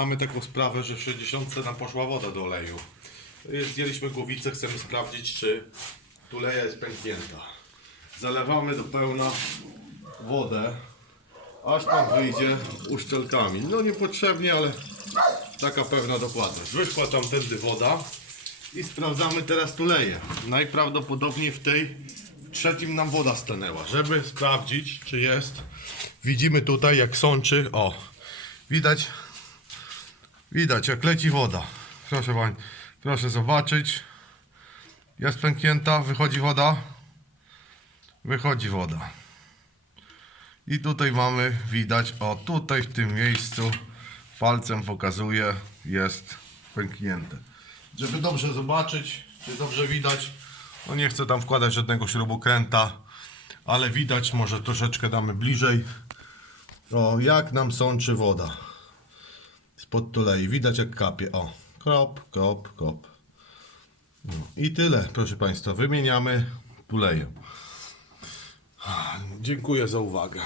Mamy taką sprawę, że w 60 nam poszła woda do oleju. Zdjęliśmy głowicę, chcemy sprawdzić, czy tuleja jest pęknięta. Zalewamy do pełna wodę, aż tam wyjdzie uszczelkami. No niepotrzebnie, ale taka pewna dokładność. Wyszła tamtędy woda i sprawdzamy teraz tuleję. Najprawdopodobniej w tej trzecim nam woda stanęła. Żeby sprawdzić, czy jest, widzimy tutaj jak sączy, o, widać, widać jak leci woda. Proszę pań, proszę zobaczyć. Jest pęknięta, wychodzi woda. Wychodzi woda. I tutaj mamy, widać, o tutaj w tym miejscu palcem pokazuje, jest pęknięte. Żeby dobrze zobaczyć, czy dobrze widać, no nie chcę tam wkładać żadnego śrubokręta, ale widać, może troszeczkę damy bliżej, o jak nam sączy woda spod tulei. Widać jak kapie, o, krop, krop, krop. No. I tyle, proszę Państwa, wymieniamy tuleję. Dziękuję za uwagę.